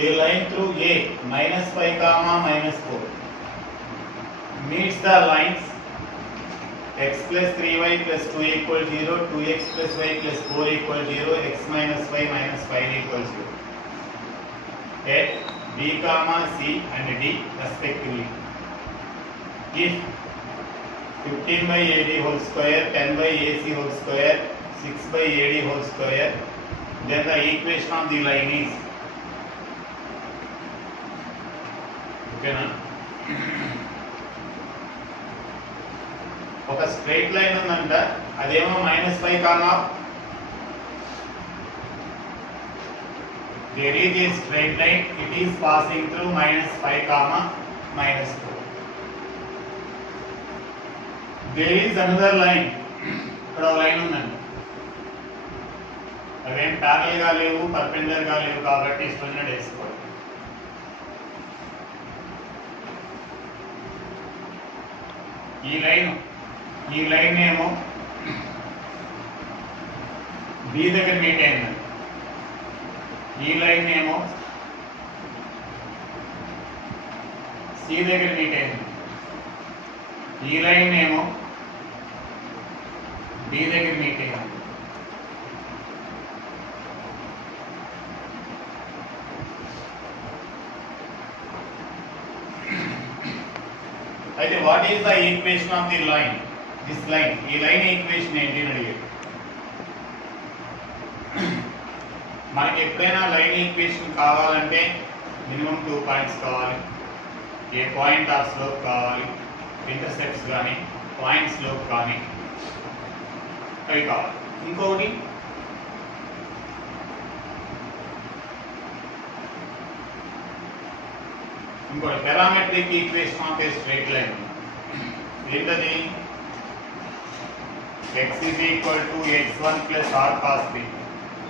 A line through A minus 5 comma minus 4 meets the lines x plus 3y plus 2 equal 0, 2x plus y plus 4 equal 0, x minus 5 minus 5 equals 0 at B comma C and D respectively. If 15 by AD whole square, 10 by AC whole square, 6 by AD whole square, then the equation of the line is ఓకేనా. ఒక straight line ఉందంట, అదేమో -5 comma there is a straight line, it is passing through -5 comma -4. there is another line, ఇక్కడ ఒక line ఉందండి, అవేం parallel గా లేవు, పర్పెండిక్యులర్ గా లేవు కాబట్టి ఇష్టం వేసుకోవాలి. ఈ లైన్ ఏమో బి దగ్గర మీట్ అయింది, ఈ లైన్ ఏమో సి దగ్గర మీట్ అయింది, ఈ లైన్ ఏమో డి దగ్గర మీట్ అయింది. అయితే what is the equation of the line, this line, ఈ లైన్ ఈక్వేషన్ ఏంటి అని అడిగారు. మనకి ఎప్పుడైనా లైన్ ఈక్వేషన్ కావాలంటే మినిమం 2 పాయింట్స్ కావాలి, ఏ పాయింట్ ఆఫ్ స్లోప్ కావాలి, ఇంటర్సెప్ట్స్ కానీ పాయింట్ స్లోప్ కానీ అవి కావాలి. ఇంకొకటి parametric equation of a straight line ఏంటది, x is equal to x1 plus r cos b.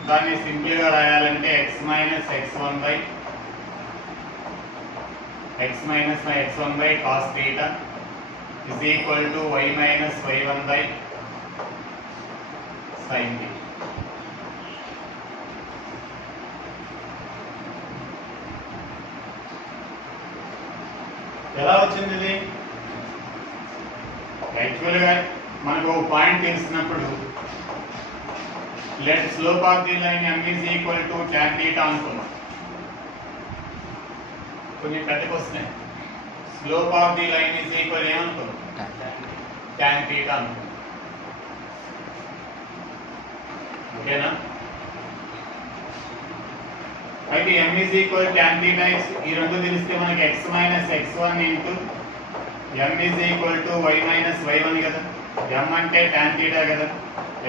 దాన్ని సింపుల్గా రాయాలంటే x minus x1 by cos theta is equal to y minus y1 by sin b. ఎలా వచ్చింది ఇది? యాక్చువల్గా మనకు ఒక పాయింట్ తెలిసినప్పుడు let slope of the line m is equal to tan theta అనుకున్నాం. కొన్ని పెద్దకి వస్తున్నాయి, slope of the line is equal ఏమనుకున్నాం, tan theta అనుకున్నాం. ఓకేనా? అయితే m is equal tan theta, ఈ రెండు తెలిస్తే మనకి x minus x1 into m is equal to y minus y1 కదా, m అంటే tan theta కదా,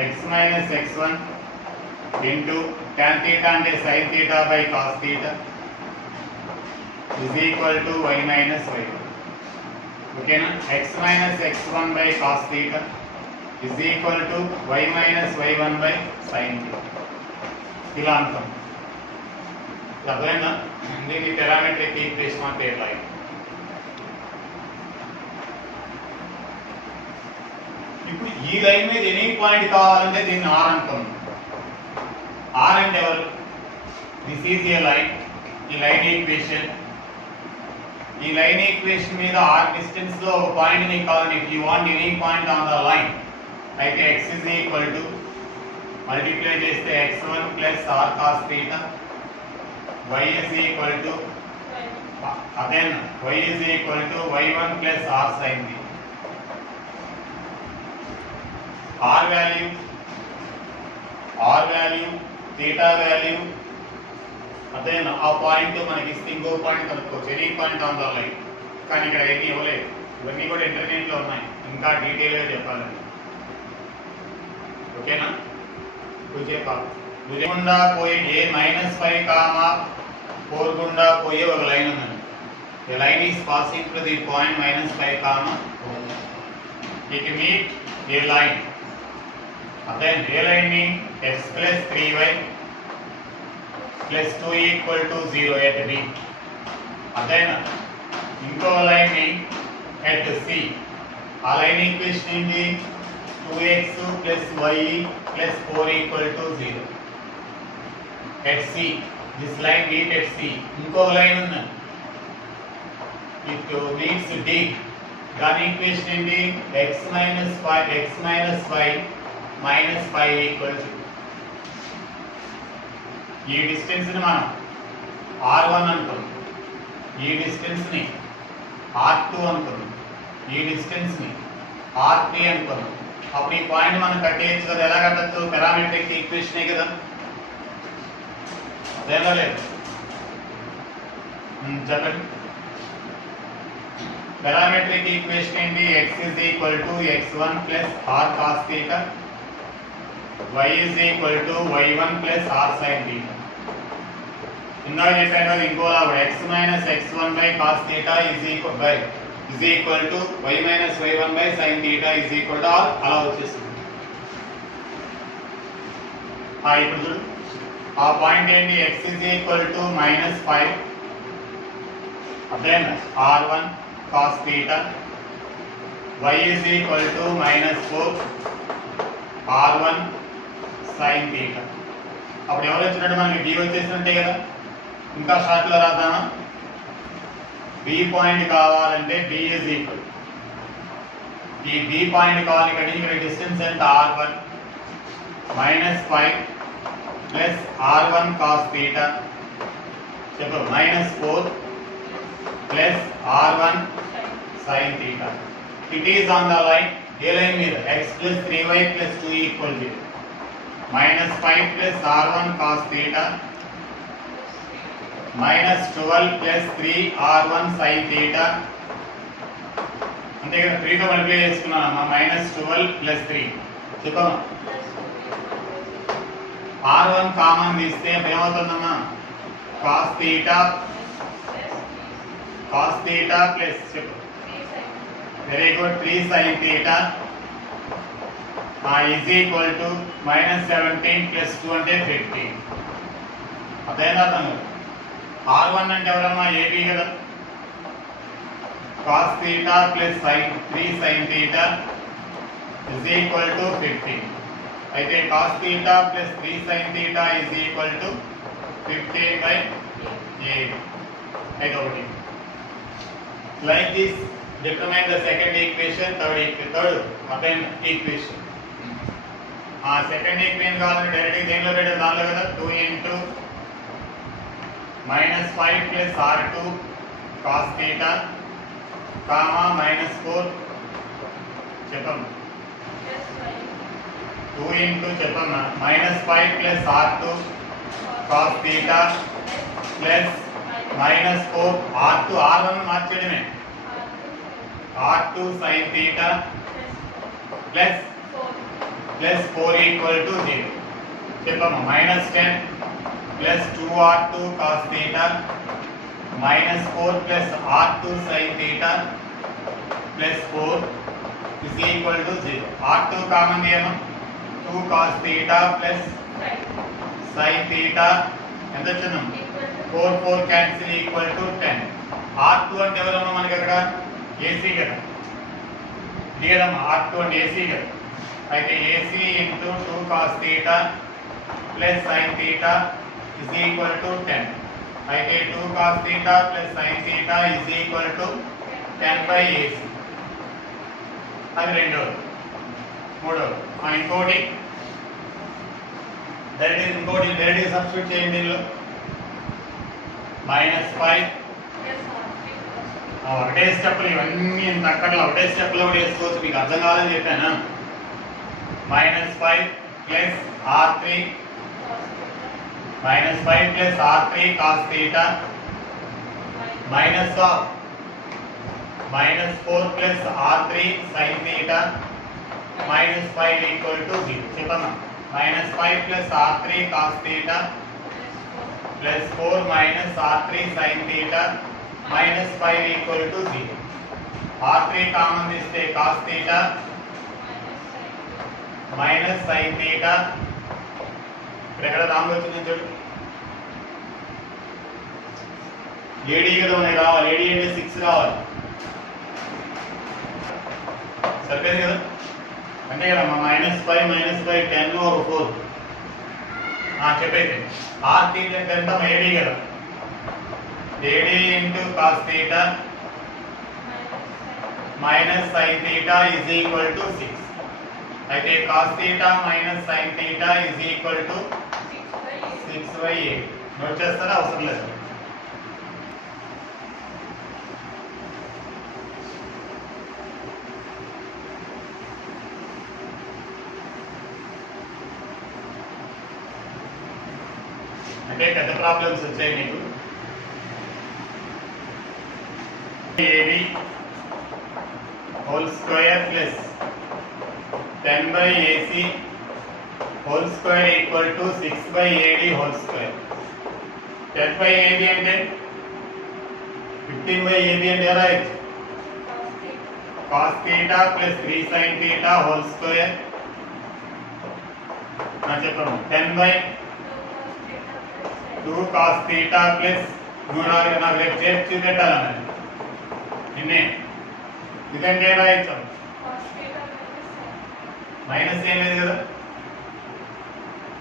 x minus x1 into tan theta అంటే sin theta by cos theta is equal to y minus y1. ఓకేనా? x minus x1 by cos theta is equal to y minus y1 by sin theta. ఇలా అంటాం. అర్థమైందా? దీన్ని parametric equation of A line. ఇప్పుడు ఈ line మీద any point కావాలంటే దీన్ని ఆర్ అంటాం. ఆర్ అంటే ఎవరు? This is a line. ఈ లైన్ ఈక్వేషన్, ఈ లైన్ ఈక్వేషన్ మీద ఆర్ డిస్టెన్స్ లో ఒక పాయింట్ నీకు కావాలి. If you want any point on the line అయితే x is equal to multiply చేస్తే x1 plus r cos theta, y is equal to again y is equal to y1 plus r sin theta. r value, theta value, again ఆ point మనకి ఇస్తే ఇంకో point కనుక్కోవచ్చు, any point on the line. కానీ ఇక్కడ ఏమీ ఇవ్వలేదు, ఇవన్నీ కూడా ఇంటర్నెట్లో ఉన్నాయి, ఇంకా డీటెయిల్గా చెప్పాలండి. ఓకేనా? గుండా పోయి ఏ -5 కామా 4 గుండా పోయే ఒక లైన్ ఉందండి. The line is passing through the point -5 comma 4. It meets a line. Then a line means x plus 3y plus 2 equal to 0 at B. అదేనా ఇంకో లైన్ ని ఎట్ సి. ఆ లైన్ ఈక్వేషన్ ఏంటి? 2x plus y plus 4 equal to 0 at C. This line meet at C. ఇంకో line ఉంది it meets D. దాని equation ఏంటి? x minus 5 x minus 5 minus 5 equal to. ఈ డిస్టెన్స్ ని మనం r1 అనుకున్నాం, ఈ డిస్టెన్స్ ని r2 అనుకున్నాం, ఈ డిస్టెన్స్ ని r3 అనుకున్నాం. అప్పుడు ఈ పాయింట్ మనం కట్టేయచ్చు కదా. ఎలా కట్టచ్చు? పారామెట్రిక్ ఈక్వేషనే కదా. అదేనా లేదు? చెప్పండి. పారామెట్రిక్ ఈక్వేషన్ ఏంటి? x is equal to x1 plus r cos theta, y is equal to y1 plus r sin theta. ఇందాక చెప్పాను కదా ఇంకోలా కూడా x minus x1 by cos theta is equal to y minus y1 by sin theta is equal to r. అలా వచ్చేస్తుంది. ఇప్పుడు చూడు ఆ పాయింట్ ఏంటి? x is equal to -5 then r1 cos theta, y is equal to -4 r1 sin theta. అప్పుడు ఎవరు వచ్చినట్టు మనకి b వచ్చేసినట్టే కదా. ఇంకా షార్ట్లో రాద్దామా? b పాయింట్ కావాలంటే b is equal, ఈ b పాయింట్ కావాలి ఇక్కడ ఇక్కడ డిస్టెన్స్ ఎంత? r1 -5 plus r1 cos theta చెప్పు -4 plus r1 sin theta. It is on the line, A line మీద? x plus 3y plus 2 equal to -5 plus r1 cos theta -12 plus 3 r1 sin theta. అంతే కదా. 3తో multiply చేసుకున్నానమ్మా. -12 plus 3 చెప్పమ్మా. r1 common తీస్తే ఏమవుతుందమ్మా? cos theta plus చెప్పు very good 3 sin theta is equal to -17 plus 2 అంటే 15. అదేనా అర్థం కదా. r1 అంటే ఎవరమ్మా? ఏబి కదా. cos theta plus 3 sin theta is equal to 15. అయితే cos theta plus 3 sin theta is equal to 15/8. అయితే ఒకటి like this determine the second equation, third again equation. Second equation కావాలంటే డైరెక్ట్గా దేనిలో పెట్టారు? దానిలో కదా. 2 into -5 plus r2 cos theta comma -4 చెప్పమ్మా. 2 into చెప్పమ్మా -5 plus r2 cos theta plus -4 r2 r1 మార్చడమే r2 sin theta plus 4 equal to 0 చెప్పమ్మా. -10 plus 2r2 cos theta -4 plus r2 sin theta plus 4 is equal to 0. r2 common తీయమ్మా. 2 cos theta plus sin theta ఎంత వచ్చిందమ్మా? 4 cancel equal to 10. r2 అంటే ఎవరమ్మా మనకి అక్కడ? AC కదా. ఇది కదమ్మా r2 అంటే ఏసీ కదా. అయితే AC into 2 cos theta plus sin theta is equal to 10. అయితే 2 cos theta plus sin theta is equal to 10/AC. అది రెండోది. మూడోది ఇంకోటి డైరెక్ట్ సబ్స్టిట్యూట్ చేయండి. దీనిలో -5 ఒకటే స్టెప్లు ఇవన్నీ ఇంత అక్కర్లో ఒకటే స్టెప్లో కూడా వేసుకోవచ్చు. మీకు అర్థం కావాలని చెప్పాను. -5 plus r3 cos theta -4 plus r3 sin theta -5 equal to 0 చెప్పమ్మా. -5 plus r3 cos theta plus 4 minus r3 sin theta -5 equal to 0. r3 common తీస్తే cos theta minus sin theta ఇక్కడ ఎక్కడ రాంగ్ వచ్చింది చూడు. ఏడీ కదా మనకి రావాలి, ఏడీ అంటే 6 రావాలి. సరిపోయింది కదా, అంతే కదమ్మా. -5 10 ఓవర్ 4. చెప్పైతే ఆర్ థీటా అంటే ఎంత? ఏడీ కదా, ఏడీ into cos theta minus sin theta is equal to 6. అయితే cos theta minus sin theta is equal to 6/8. Note చేస్తారా? అవసరం లేదు. అంటే పెద్ద ప్రాబ్లమ్స్ వచ్చాయి మీకు. AB whole square plus 10/AC whole square equal to 6/AD whole square. 10/AB అంటే 15/AB అంటే right. cos theta plus 3 sin theta whole square. చెప్పండి 10/2 cos theta plus నాకు రేపు చేసి చూపెట్టాలన్నది నిన్నే. ఇదంటే రాయొచ్చు మైనస్ ఏం లేదు కదా,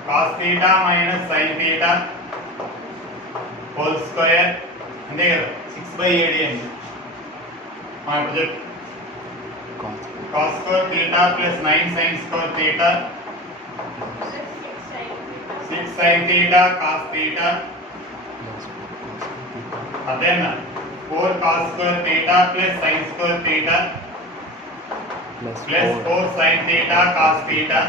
cos theta minus sin theta whole square అంతే కదా, 6/AD అండి. ఇప్పుడు చెప్పు cos square theta plus 9 sin square theta 6 sin theta cos theta అదేనా 4 cos square theta plus sin square theta plus 4 sin theta cos theta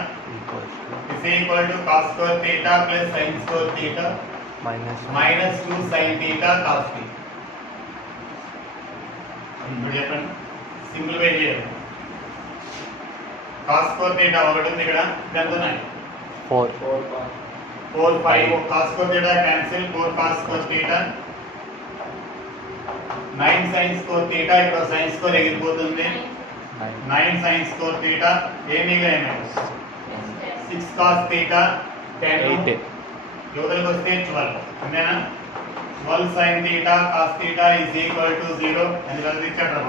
is equal to cos square theta plus sin square theta minus 2 sin theta cos theta. ఇప్పుడు చెప్పండి, simplify చేయాలి. cos square theta ఒకటి ఉంది ఇక్కడ, ఎంత ఉన్నాయి? 4 5 cos square theta cancel, 4 cos square theta 9 sin square theta, ఇక్కడ sin square ఎగిరిపోతుంది. 9 sin square theta ఏమీ లేదు, 6 cos theta 10 యువతలకు వస్తే 12 అంతేనా. 12 sin theta cos theta is equal to 0 ఎందుకంటే ఇచ్చాడు.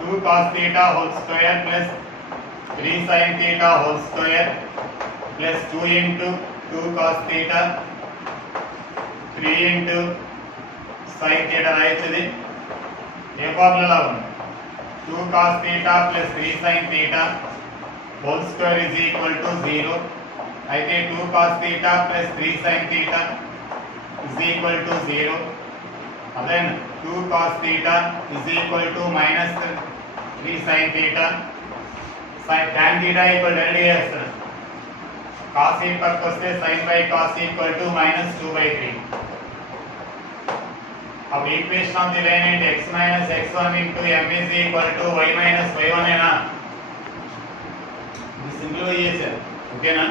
2 cos theta whole square plus 3 sin theta whole square plus 2 into 2 cos theta 3 into sin theta రాయొచ్చుది. ఏ formula ఉంది? 2 cos theta plus 3 sin theta whole square is equal to 0. అయితే 2 cos theta plus 3 sin theta is equal to 0. Then 2 cos theta is equal to minus 3 sin theta. tan theta equal to ready చేస్తారు. cos e పక్కకు వస్తే sin by cos equal to minus 2/3. अब equation of the line ఏంటి? x minus x1 into m is equal to y minus y1 ఏనా? ఇది simplify చేశారు, ఓకేనా?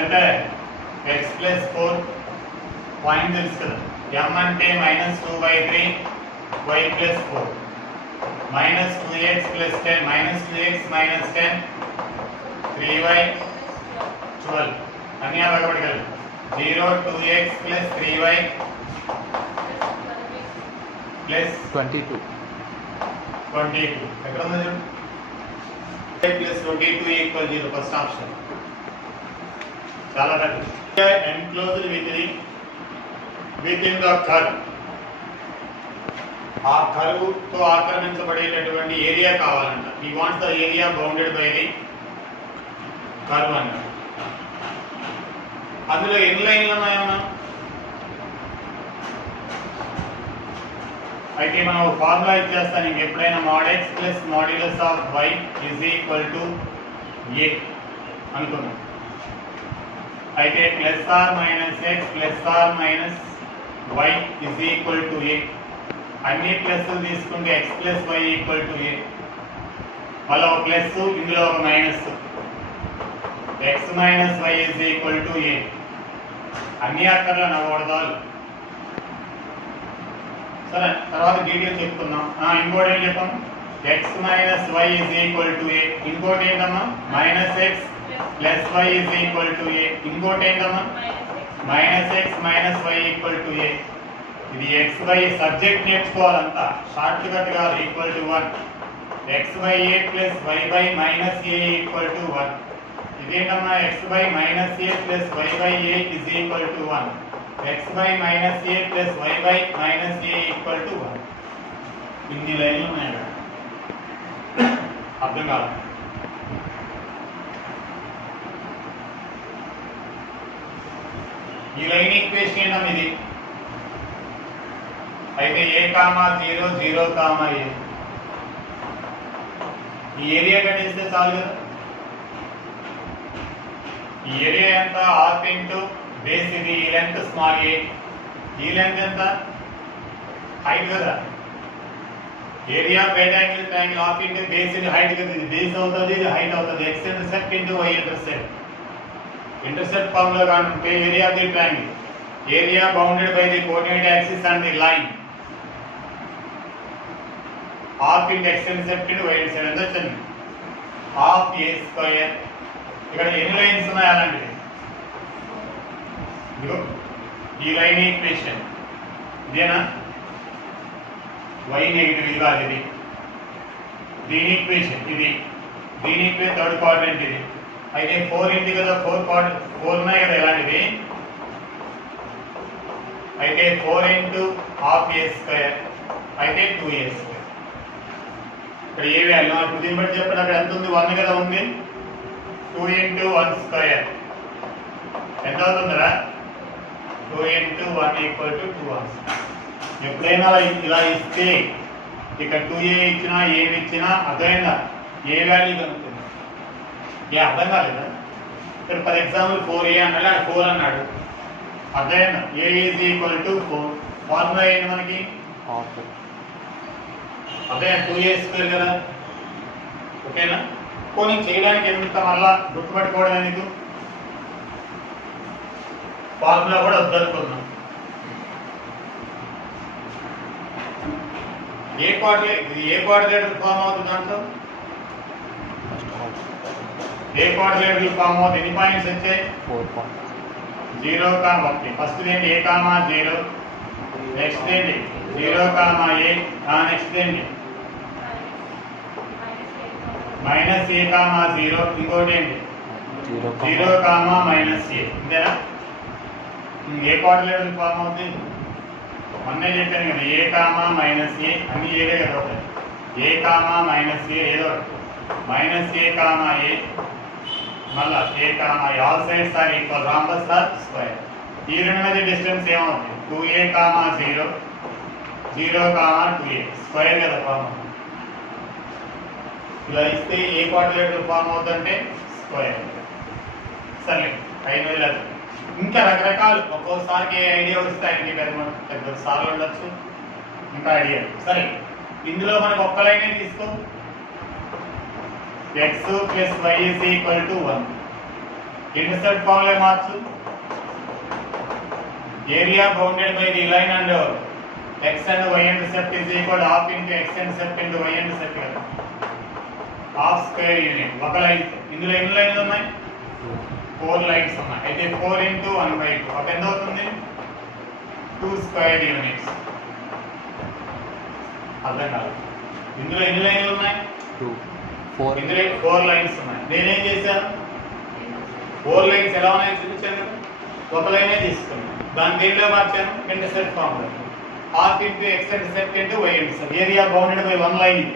అంటే x plus 4 పాయింట్ తెలుసు కదా, m అంటే -2/3 y plus 4 minus 2x plus 10 minus 2x minus 10 3y 12 అన్నీ అవగొట్టగలరు. 0 2x plus 3y plus 22 ఎక్కడ ఉంది చూడు, plus 22 equal 0 ఫస్ట్ ఆప్షన్. చాలా తక్కువ. enclosed within the curve, ఆ కర్వ్ తో ఆక్రమించబడేటటువంటి ఏరియా కావాలంట. he wants the area bounded by the curve అంట. అందులో ఎన్ని లైన్లు ఉన్నాయన్నా? అయితే మనం ఫార్ములా ఇచ్చేస్తాను ఇంక ఎప్పుడైనా mod x plus modulus of y is equal to a అనుకున్నాం. అయితే plus R minus X plus R minus Y is equal to A. అన్ని ప్లస్లు తీసుకుంటే X plus Y equal to A. మళ్ళీ ఒక ప్లస్, ఇందులో ఒక minus, X minus Y is equal to A. అన్ని అక్కర్లో నవ్వడదాలు. సరే, తర్వాత డీటెయిల్ చెప్తున్నాం. ఇంకోటి ఏం చెప్పాం? X minus Y is equal to A. ఇంకోటి ఏంటమ్మా? Minus X plus Y is equal to A. ఇంకోటి ఏంటమ్మా? Minus X minus Y equal to A. ఇది ఎక్స్ బై సబ్జెక్ట్ నేర్చుకోవాలంతా, షార్ట్ కట్ కాదు. Equal to 1. X by A plus Y by minus A equal to 1. ఇదేంటమ్మా, X by minus A plus Y by A is equal to 1. X by minus A plus Y by minus A equal to 1. ఇన్ని లైన్లు ఉన్నాయి కదా, అర్థం కాదు. ఈ line equation ఏంటమ్మా ఇది? అయితే ఏ కామా 0 0 కామా ఏ, ఈ ఏరియా కనిస్తే చాలు కదా. ఈ ఏరియా ఎంత? హాఫ్ ఇంటూ బేస్ ఇది, ఈ లెంత్ స్మాల్ ఏ, ఈ లెంత్ ఎంత? హైట్ కదా. Area of right angle triangle half into base ఇది హైట్ కదా. ఇది బేస్ అవుతుంది, ఇది హైట్ అవుతుంది. X intercept into why intercept. Intercept formula కానుంటే area of the triangle, area bounded by the coordinate axis and the line, half into X intercept into why intercept ఎంత వచ్చింది? Half A square. ఇక్కడ ఎన్ని lines ఉన్నాయి అలాంటివి? ఇదిగో ఈ line equation ఇదేనా? వై నెగిటివ్ ఇది కాదు, ఇది దీని ఈక్వేషన్, ఇది దీని ఈక్వేషన్ థర్డ్ క్వాడ్రంట్ ఇది. అయితే 4 ఇంటి కదా, 4 ఉన్నాయి కదా ఇలాంటివి. అయితే 4 ఇంటూ హాఫ్ ఏ స్క్వేర్ అయితే 2a స్క్వేర్. ఇక్కడ ఏ వాల్యూ ఇప్పుడు దీన్ని బట్టి చెప్పండి. అక్కడ ఎంత ఉంది? 1 కదా ఉంది. 2 ఇంటూ 1 స్క్వేర్ ఎంత అవుతుందిరా? 2 ఇంటూ 1 ఈక్వల్ టు 2 ఎప్పుడైనా ఇలా ఇస్తే ఇక్కడ 2a ఇచ్చినా ఏమి ఇచ్చినా అర్థమైందా? ఏ వాల్యూ కనుక్కుంది. ఏ అర్థం కాలేదా? ఇక్కడ ఫర్ ఎగ్జాంపుల్ 4a అన్నాడు, 4 అన్నాడు, అర్థమైందా? ఏ ఈజ్ ఈక్వల్ టు 4. ఫార్ములా ఏంటి మనకి? అదే 2a స్క్వేర్ కదా. ఓకేనా? పోనీ చేయడానికి ఎంత మళ్ళా గుర్తుపెట్టుకోవడం ఎందుకు? ఫార్ములా కూడా వద్దనుకున్నాం. ఏ కోఆర్డినేటర్ ఫార్మ్ అవుతుంది దాంట్లో? ఏ కోఆర్డినేటర్ ఫార్మ్ అవుతుంది? ఎన్ని పాయింట్స్ వచ్చాయి? 0, 1. ఫస్ట్ ఏంటి? ఏ కామా 0. నెక్స్ట్ ఏంటి? 0, ఏ. నెక్స్ట్ ఏంటి? మైనస్ ఏ కామా 0. ఇంకోటి ఏంటి? 0, మైనస్ ఏ. ఇంతేనా? ఏ కోఆర్డినేటర్ ఫార్మ్ అవుతుంది? మొన్నే చెప్పాను కదా, ఏ కామా మైనస్ ఏ అన్ని ఏదే కదా అవుతాయి. ఏ కామా మైనస్ ఏ ఏదో మైనస్ ఏ కామా ఏ, మళ్ళా A comma A, all sides are equal, rhombus or square. ఈ రెండు మధ్య డిస్టెన్స్ ఏమవుతుంది? 2a, 0, 0, 2a స్క్వేర్ కదా ఫార్మ్. ఇలా ఇస్తే ఏ కోఆర్డినేటర్ ఫార్మ్ అవుతుందంటే స్క్వేర్. సరే అయినది. ఇంకా రకరకాలు, ఒక్కోసారికి ఏ ఐడియా వస్తే ఐడియా పెద్ద సార్లు ఉండొచ్చు, ఇంకా ఐడియా. సరే ఇందులో మనకు ఒక్క లైనే తీసుకో. x plus y is equal to 1. Intercept formula March. Area bounded by the line and x and y intercept is equal half into x intercept into y intercept కదా, హాఫ్ స్క్వేర్ యూనిట్. ఒక line. ఇందులో ఎన్ని లైన్లు ఉన్నాయి? 4 lines ఉన్నాయి. అయితే 4 into 1/2 ఒక ఎంత అవుతుంది? 2 స్క్వేర్ యూనిట్స్. అర్థం కాదు. ఇందులో ఎన్ని లైన్లు ఉన్నాయి? 2, 4. ఇందులో 4 లైన్స్ ఉన్నాయి. నేనేం చేశాను? 4 లైన్స్ ఎలా ఉన్నాయో చూపించాను కదా, ఒక లైనే తీసుకున్నాను. దాని దేనిలో మార్చాను? Intercept formula. Half into X intercept into why intercept. Area bounded by 1 line.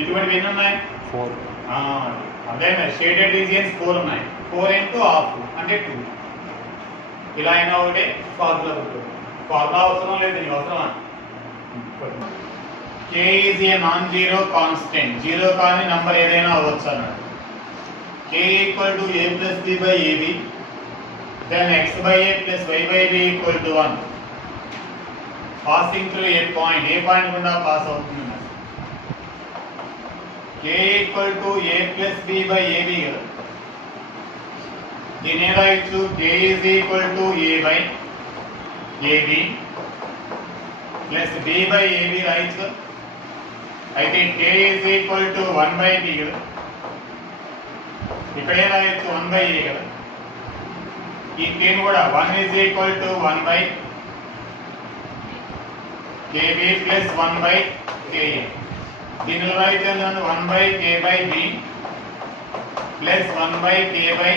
ఇటువంటివి ఎన్ని ఉన్నాయి? 4. అదే షేడెడ్ రీజియన్స్ 4 ఉన్నాయి. 4 ఇంటూ హాఫ్ అంటే 2. ఇలా అయినా ఒకటే ఫార్ములా ఉంటుంది. ఫార్ములా అవసరం లేదు, నీకు అవసరమా? k is a non zero constant. Zero కాని నంబర్ ఏదైనా అవ్వచ్చు అన్నాడు. k equal to a plus b by ab, then x by a plus y by b equal to 1. Passing through a point, a point గుండా pass అవుతుంది. k equal to a plus b by ab కదా. దీని ఏ రాయొచ్చు? k is equal to a by ab plus b by ab రాయొచ్చు. అయితే k is equal to 1 by b కదా. ఇక్కడే రాయొచ్చు 1 బై a కదా. ఈ k ని కూడా 1 is equal to 1 by kb plus 1 by ka. దీనిలో అయితే 1 by k by b plus 1 by k by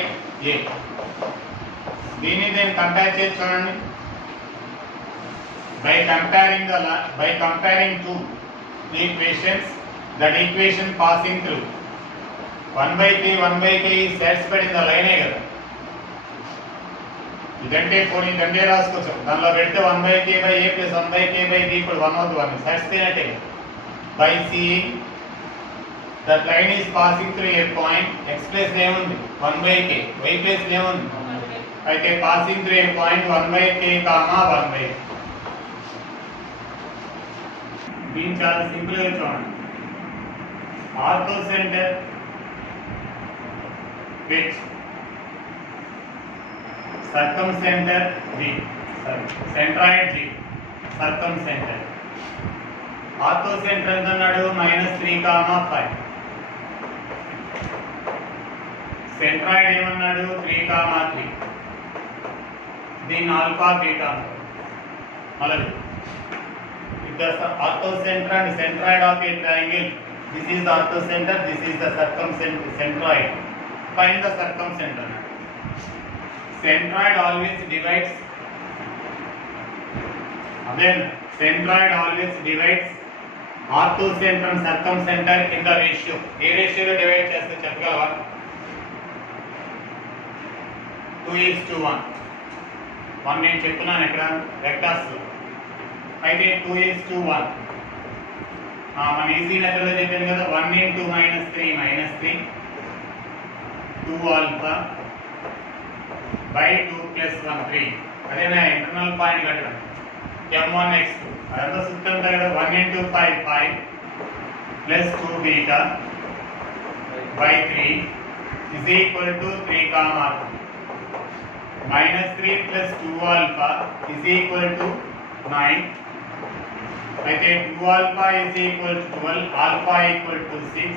a. దీన్ని నేను కంపేర్ చేసి చూడండి. by comparing two equations, that equation passing through 1 by k is satisfied in the line కదా. ఇదంటే పోనీ ఇదంటే రాసుకోవచ్చు. దానిలో పెడితే 1 by k by a plus 1 by k by b equal 1 అవుతుంది. 1 satisfied అంటే by seeing that line is passing through a point, x place ఏముంది 1 by k, y place ఏముంది అయితే passing through a point 1 by k, 1 by k. దీన్ని చాలా simple గా చూడండి. Orthocentre which circumcentre G, centroid G, circumcentre. Orthocentre ఎంత అన్నాడు? -3, 5. Centroid ఏమన్నాడు? 3, 3. దీన్ని ఆల్ఫా బీటా అంటారు. అలాగే the orthocenter and centroid of a triangle, this is the orthocenter, this is the centroid. Find the circumcenter. Centroid always divides, again centroid always divides orthocenter and circumcenter in the ratio. ఏ రేషియోలో divide చేస్తే చెప్పగలవా? 2:1. 1 నేను చెప్తున్నాను ఇక్కడ vectors లో. అయితే 2:1. మన easy మెథడ్లో చెప్పాను కదా. 1 into -3 -3 2 alpha by 2 plus 1 3. అదేనా ఇంటర్నల్ పాయింట్ కట్టడం. m1 x2 అదంతా సూత్రం కదా. 1 into 5 5 plus 2 beta by 3 is equal to 3, -3 plus 2 alpha is equal to 9. అయితే 2 alpha is equal to 12, alpha equal to 6,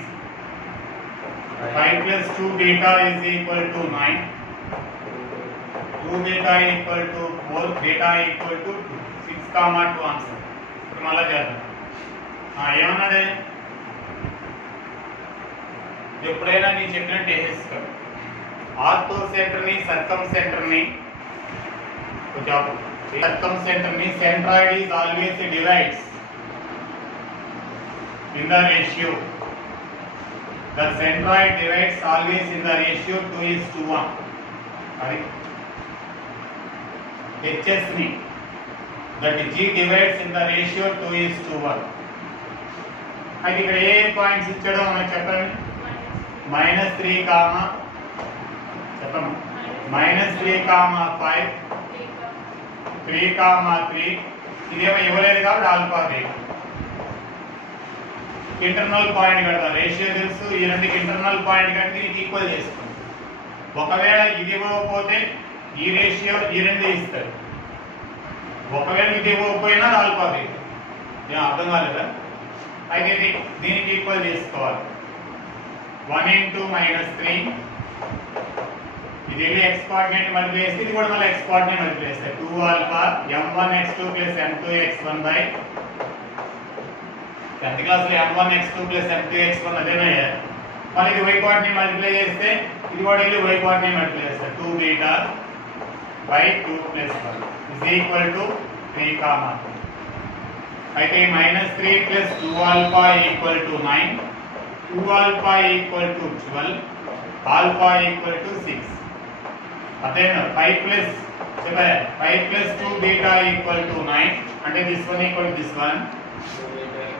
5 plus 2 beta is equal to 9, 2 beta equal to 4, beta equal to 2, 6, 2 answer. ఇప్పుడు మళ్ళా చేద్దాం. ఏమన్నాడే? ఎప్పుడైనా నేను చెప్పినట్టు వేసేసుకో. Ortho సెంటర్ని సర్కంసెంటర్ని circumcenter centroid is always divides in the ratio. The centroid divides always in the ratio 2:1. Right? HS ni that G divides in the ratio 2:1. అయితే ఇక్కడ ఏ points ఇచ్చాడో మనకు చెప్పండి. -3, చెప్పండి -3, 5 3, 3. ఇదేమో ఇవ్వలేదు కాబట్టి ఆల్ఫా బీటా. ఇంటర్నల్ పాయింట్ కడతా. రేషియో తెలుసు. ఈ రెండుకి ఇంటర్నల్ పాయింట్ కడితే ఇది ఈక్వల్ చేసుకోండి. ఒకవేళ ఇది ఇవ్వకపోతే ఈ రేషియో ఈ రెండు ఇస్తారు. ఒకవేళ ఇది ఇవ్వకపోయినా ఆల్ఫా బీటా. ఏం అర్థం కాలేదా? అయితే దీనికి ఈక్వల్ చేసుకోవాలి. 1 into -3 ఇది వెళ్ళి x కోఆర్డినేట్ మల్టిప్లై చేస్తే ఇది కూడా మళ్ళీ x కోఆర్డినేట్ మల్టిప్లై చేస్తే 2 alpha m1 x2 plus m2 x1 by 10th క్లాస్లో m1 x2 plus m2 x1 అదేనయ్యా. మళ్ళీ ఇది y కోఆర్డినేట్ మల్టిప్లై చేస్తే ఇది కూడా వెళ్ళి y కోఆర్డినేట్ మల్టిప్లై చేస్తే 2 beta by 2 plus 1 is equal to 3, 3. అయితే -3 plus 2 alpha equal to 9, 2 alpha equal to 12, alpha equal to 6. అదేనా 5 plus 2 beta equal to 9 అంటే this one equal to this one.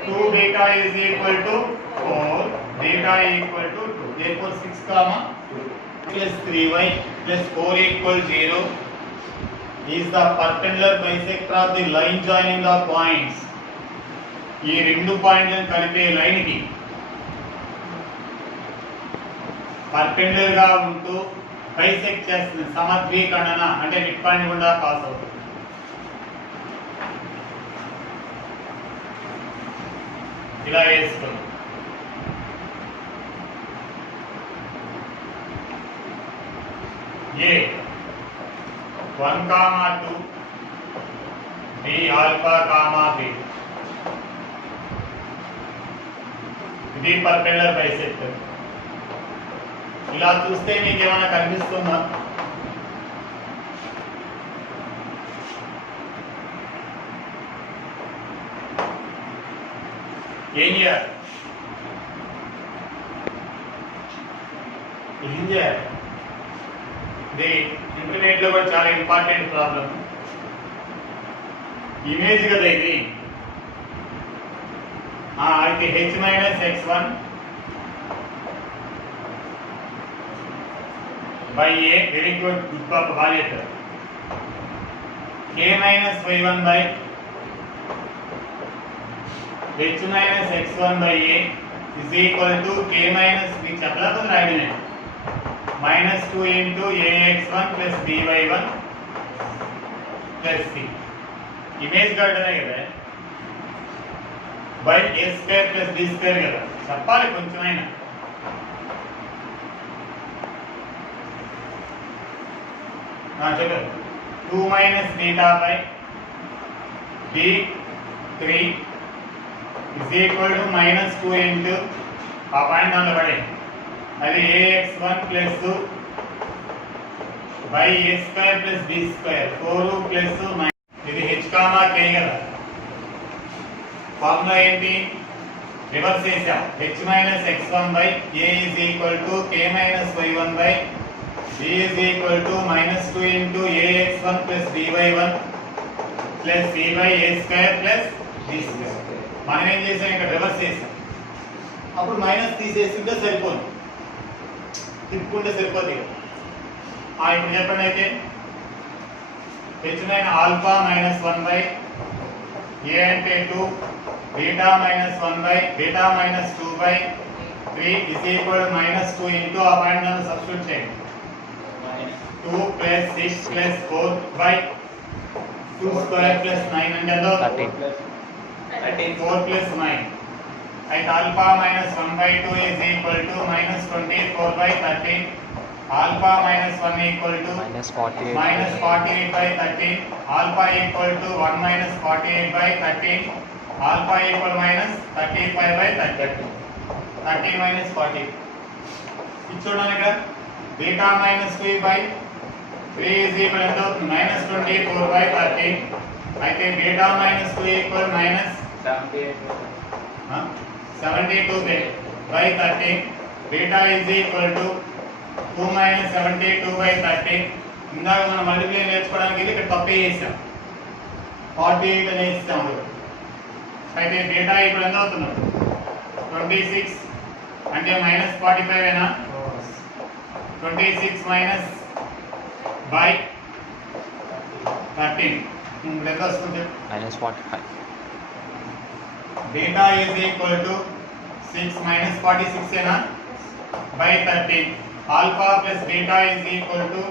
2 beta is equal to 4, beta equal to 2. Therefore 6, 2 plus 3y plus 4 equal 0 is the perpendicular bisector of the line joining the points. ఈ రెండు పాయింట్లను కలిపే line కి perpendicular గా ఉంటూ bisect చేస్తుంది. సమద్విఖండన అంటే mid point గుండా పాస్ అవుతుంది. ఇలా వేసుకోండి. ఏ 1, 2 b alpha, b ఇది పర్పెండిక్యులర్ బైసెక్టర్. ఇలా చూస్తే మీకు ఏమైనా కనిపిస్తుందా? ఏం చేయాలి? ఇది ఇంటర్నెట్ లో కూడా చాలా ఇంపార్టెంట్ ప్రాబ్లం. ఇమేజ్ కదా ఇది. అయితే h minus x1 by a, very good, good పాప, బాగా చెప్పారు. k minus y1 by h minus x1 by a is equal to k minus, మీకు చెప్పలేకపోతే రాయడమే, minus 2 into ax1 plus by1 plus c. Image గార్డెనే కదా, by a square plus b square కదా, చెప్పాలి కొంచెమైనా. చెప్పారు 2 minus beta by b3 is equal to minus 2 into ఆ point దాంట్లో పడే, అది ax1 plus by a square plus b square 4 plus, ఇది h కామా k కదా. ఫార్ములా ఏంటి? రివర్స్ చేసాం. h minus x1 by a is equal to k minus y1 by b is equal to minus 2 into ax1 plus by1 plus c by a square plus b square. మనం ఏం చేసాం? ఇక్కడ reverse చేసాం. అప్పుడు minus తీసేసింటే సరిపోదు, తిప్పుకుంటే సరిపోదు. ఇప్పుడు చెప్పండి. అయితే h minus alpha minus 1 by a అంటే 2, beta minus 1 by beta minus 2 by 3 is equal minus 2 into ఆ పాయింట్ దాన్ని సబ్స్టిట్యూట్ చేయండి. 2 plus 6 plus 4 by 2 square plus 9 అంటే 4 ప్లస్ 9. అయితే alpha minus 1 by 2 is equal to minus 24 by 13. Alpha minus 1 equal to minus 48 by 13. Alpha equal to 1 minus 48 by 13. Alpha equal minus 35 by 30 minus 40. ఇది చూడండి ఇక్కడ beta minus 2 by 3 is equal ఎంత అవుతుంది? Minus 24 by 13. అయితే beta minus 2 equal minus 72 by 13. Beta is equal to 2 minus 72 by 13. ఇందాక మనం multiply నేర్చుకోవడానికి ఇక్కడ తప్పే చేసాం, 48 అని వేస్తాం. అయితే బీటా ఇప్పుడు ఎంత అవుతుంది? 26 అంటే మైనస్ 45 అయినా 26 మైనస్ బై 13 ఇప్పుడు ఎంత వస్తుంది? Minus 45. Beta is equal to 6 minus 46 అయినా by 13. Alpha plus beta is equal to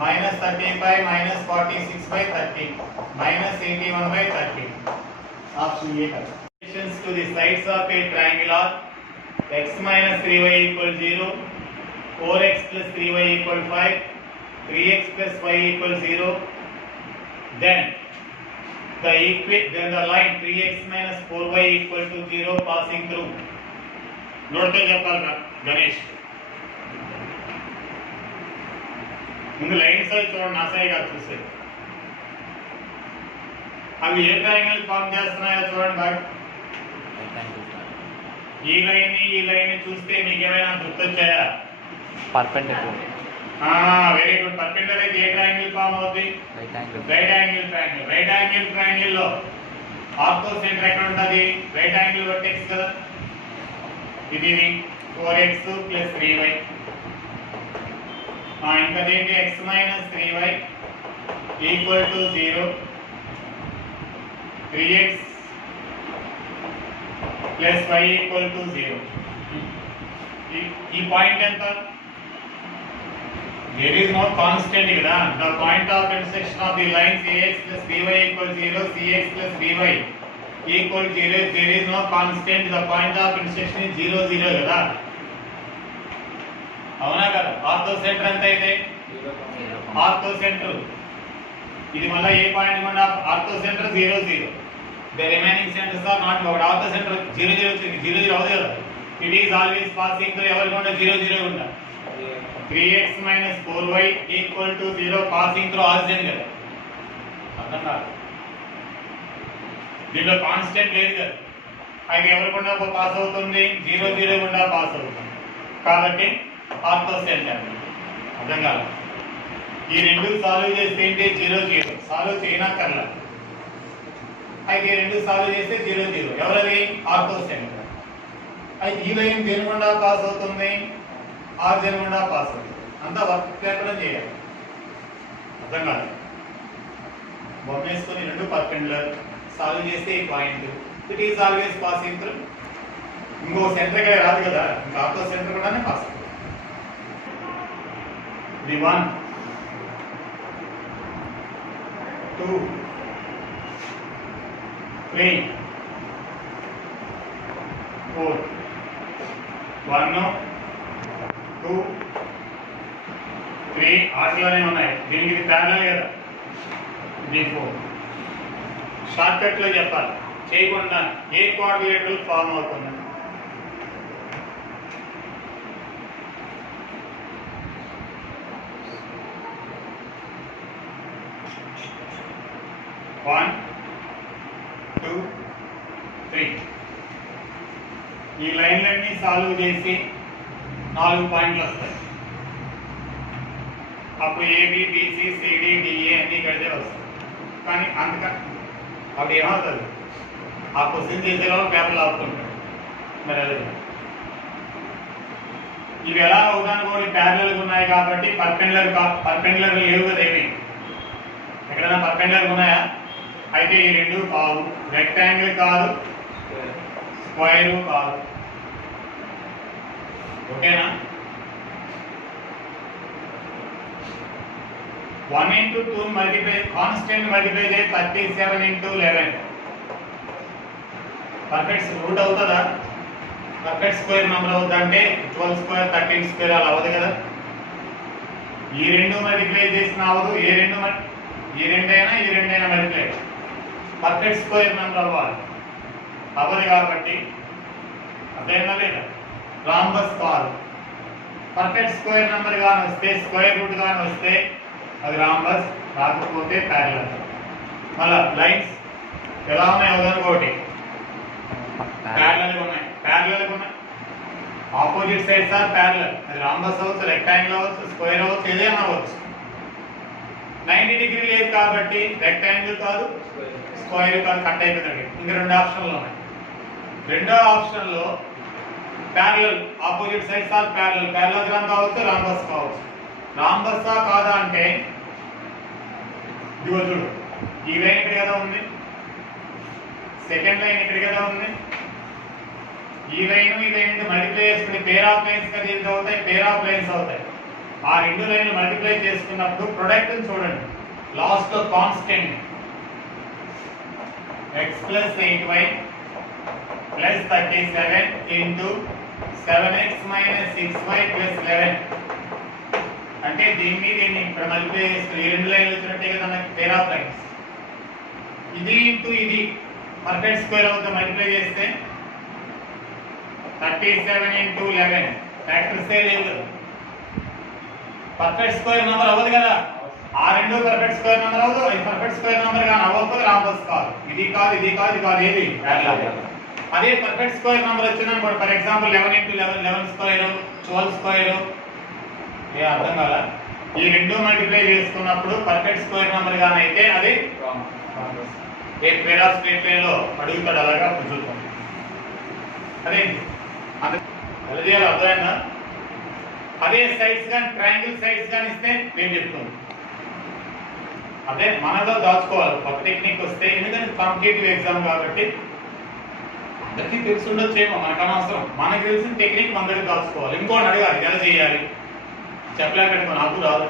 minus 35 minus 46 by 13 minus 81 by 13. Option A కదా. Relations to the sides of a triangle are x minus 3y equal 0, 4x plus 3y equal 5, 3x plus y equal 0. Then the line 3x minus 4y equal to 0 passing through. నోట్తో చెప్పాలి గణేష్. ముందు line side చూడండి, నా side కాదు చూసే. అవి a triangle form చేస్తున్నాయో చూడండి బాగా. ఈ లైన్ చూస్తే మీకు ఏమైనా గుర్తొచ్చాయా? పర్పెండిక్యులర్. Very good. పర్పెండిక్యులర్ అయితే ఏ ట్రయాంగిల్ ఫామ్ అవుతుంది? Right angle triangle. Right angle triangle లో ఆర్తో సెంటర్ ఎక్కడ ఉంటుంది? రైట్ యాంగిల్ వర్టెక్స్ కదా. ఇది 4x ప్లస్ 3y. ఇంకా ఏంటి? x minus 3y equal to 0, 3x plus y equal to 0. ఈ పాయింట్ ఎంత? there is no constant కదా. the point of intersection of the lines ax plus by equal 0, cx plus by equal 0. there is no constant. the point of intersection is 0, 0 కదా. అవునా కదా? Ortho centre ఎంత అయితే? Ortho centre ఇది మళ్ళీ ఏ point గుండా orthocentre 0 0. The remaining centres are not bound. Orthocentre 0 0 వచ్చింది, 0 0 అవుతుంది కదా. It is always passing through ఎవరి గుండా 0 0 గుండా. 3x - 4y = 0 passing through origin కదా. అర్థం కాదు, దీంట్లో కాన్స్టెంట్ లేదు కదా. అయితే ఎవరి గుండా పాస్ అవుతుంది? 0 0 గుండా పాస్ అవుతుంది. కాబట్టి ఆర్థో సెంటర్. అర్థం కాదు. ఈ రెండు సాల్వ్ చేస్తే ఏంటి? 0 0. సాల్వ్ చేయనక్కర్లా. అయితే ఈ రెండు సాల్వ్ చేస్తే 0 0. ఎవరది? Ortho centre. అయితే ఈ లైన్ దేని గుండా పాస్ అవుతుంది? ఆరిజిన్ గుండా పాస్ అవుతుంది. అంతా వర్క్ లేకుండా చేయాలి. అర్థం కాదు. బొమ్మ వేసుకొని రెండు పర్పెండిక్యులర్ సాల్వ్ చేస్తే ఈ point it is always passing through. ఇంకో సెంటర్ ఇక్కడ రాదు కదా, ఇంకా ఆర్థో సెంటర్ కూడానే పాస్ అవుతుంది. ఇది 1 2 3 4. 1 2 3 ఆటలోనే ఉన్నాయి. దీనికి ఇది ప్యారలల్ కదా. ఇది 4. షార్ట్ కట్ లో చెప్పాలి, చేయకుండా ఏ కోఆర్డినేటర్ ఫార్మ్ అవుతుంది. One, 2, 3. ఈ లైన్లన్నీ సాల్వ్ చేసి 4 పాయింట్లు వస్తాయి. అప్పుడు ఏబి బిసి సిడి డిఏ అన్ని కడితే వస్తాయి. కానీ అంతకన్నా అప్పుడు ఏమవుతుంది? ఆ క్వశ్చన్ చేసేలో పేపర్లు ఆపుకుంటాడు. మరి అదే ఇవి ఎలా అవుతాను కూడా ప్యారలల్గా ఉన్నాయి కాబట్టి పర్పెండిక్యులర్ లేవు కదా ఏమి. ఎక్కడైనా పర్పెండిక్యులర్ ఉన్నాయా? అయితే ఈ రెండు కాదు. రెక్టాంగిల్ కాదు, స్క్వేర్ కాదు. ఓకేనా? 1 × 2 మల్టిప్లై కాన్స్టెంట్ మల్టిప్లై చేసి 37 × 11 పర్ఫెక్ట్ రూట్ అవుతుందా? పర్ఫెక్ట్ స్క్వేర్ నెంబర్ అవుతుంది అంటే 12 స్క్వేర్ 13 స్క్వేర్ అలా అవ్వదు కదా. ఈ రెండు మల్టిప్లై చేసిన అవ్వదు. ఈ రెండైనా మల్టిప్లై పర్ఫెక్ట్ స్క్వేర్ నెంబర్ అవ్వాలి. అవ్వదు కాబట్టి అదేనా లేదా? రాంబస్ కాదు. పర్ఫెక్ట్ స్క్వేర్ నెంబర్ కానీ వస్తే, స్క్వేర్ రూట్ కానీ వస్తే అది రాంబస్, రాకపోతే ప్యారలల్. మళ్ళా లైన్స్ ఎలా ఉన్నాయి? ఒకటి ప్యారలల్గా ఉన్నాయి. Opposite sides are parallel. అది రాంబస్ అవ్వచ్చు, రెక్టాంగిల్ అవ్వచ్చు, స్క్వేర్ అవ్వచ్చు, ఏదైనా అవ్వచ్చు. 90 డిగ్రీ లేదు కాబట్టి రెక్టాంగిల్ కాదు, స్క్వేర్ కాదు, కట్ అయిపోతుంది. ఇంకా 2 ఆప్షన్లు ఉన్నాయి. రెండో ఆప్షన్లో parallel, opposite sides are parallel. Parallel కావచ్చు, రాంబస్ కావచ్చు. రాంబస్సా కాదా అంటే ఇదిగో చూడు, ఈ లైన్ ఇక్కడ కదా ఉంది, సెకండ్ లైన్ ఇక్కడ కదా ఉంది. ఈ లైన్ మల్టిప్లై చేసుకుని పేర్ ఆఫ్ లైన్స్ కదా ఇది అవుతాయి, పేర్ ఆఫ్ లైన్స్ అవుతాయి. ఆ రెండు లైన్లు మల్టిప్లై చేసుకున్నప్పుడు ప్రొడక్ట్ చూడండి. లాస్ట్ లో constant x + 8y + 37 × 7x - 6y + 11. అంటే దీన్ని ఇక్కడ మల్టిప్లై చేసుకుని ఈ రెండు లైన్లు వచ్చినట్టే కదా మనకి పేర్ ఆఫ్ లైన్స్. ఇది ఇంటూ ఇది పర్ఫెక్ట్ స్క్వేర్ అవుతుంది. మల్టిప్లై చేస్తే 37 × 11 ఫ్యాక్టర్స్ లేదు కదా. పర్ఫెక్ట్ స్క్వేర్ నెంబర్ అవ్వదు కదా. ఆ రెండు పర్ఫెక్ట్ స్క్వేర్ నెంబర్ అవ్వదు. అది పర్ఫెక్ట్ స్క్వేర్ నెంబర్ కానీ అవ్వకపోతే రాంబస్ కాదు. ఇది కాదు, ఇది కాదు, ఇది కాదు, ఏది ప్యారలల్. అదే పర్ఫెక్ట్ స్క్వేర్ నెంబర్ వచ్చిందనుకోండి, ఫర్ ఎగ్జాంపుల్ 11 × 11 11 స్క్వేర్ 12 స్క్వేర్. ఏ అర్థం కాదా? ఈ రెండు మల్టిప్లై చేసుకున్నప్పుడు పర్ఫెక్ట్ స్క్వేర్ నెంబర్ గాని అయితే అది ఏ పేర్ ఆఫ్ స్ట్రెయిట్ లైన్ లో అడుగుతాడు, అలాగా చూద్దాం. అదేంటి ఎలా చేయాలి అర్థమైందా? అదే సైడ్స్ కానీ ట్రయాంగిల్ సైడ్స్ కానీ ఇస్తే నేను చెప్తాను. అదే మనలో దాచుకోవాలి. కొత్త టెక్నిక్ వస్తే, ఎందుకంటే కాంపిటేటివ్ ఎగ్జామ్ కాబట్టి అందరికీ తెలిసి ఉండొచ్చేమో, మనకు అనవసరం. మనకు తెలిసిన టెక్నిక్ మన దగ్గర దాచుకోవాలి. ఇంకోటి అడగాలి, ఎలా చేయాలి చెప్పలేకపోతే నాకు రాదు.